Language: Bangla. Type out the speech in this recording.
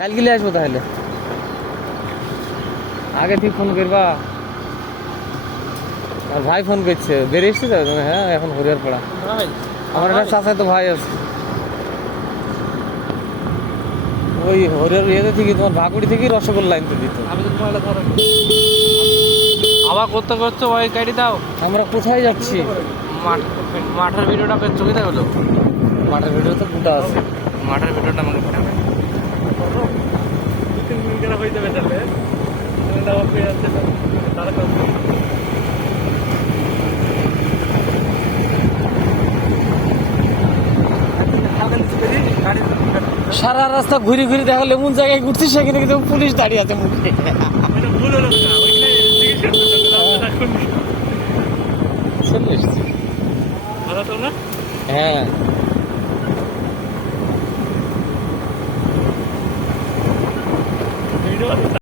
কাল গেলে আসবো তাহলে, আগে ঠিক ফোন করবা। আর ভাই ফোন করছে, বেরিয়ে এসছি তো। হ্যাঁ এখন হরিয়ার পড়া আমার একটা চাচা তো ভাই আছে ওই হরিয়ার ইয়েতে থেকে, তোমার ভাগুড়ি থেকে রসগোল্লা আনতে দিত। আমি তো তোমার আবার করতে করতে ওই গাড়ি দাও। আমরা কোথায় যাচ্ছি? মাঠের ভিডিওটা বেশ চোখে থাকলো। মাঠের ভিডিও তো গোটা আছে। মাঠের ভিডিওটা আমাকে পাঠাবে। হয়ে যাবে তাহলে সারা রাস্তা ঘুরে ঘুরে দেখালে এমন জায়গায় ঘুরছি সেখানে কিন্তু পুলিশ দাঁড়িয়ে আছে মুখে। চলে এসছি। হ্যাঁ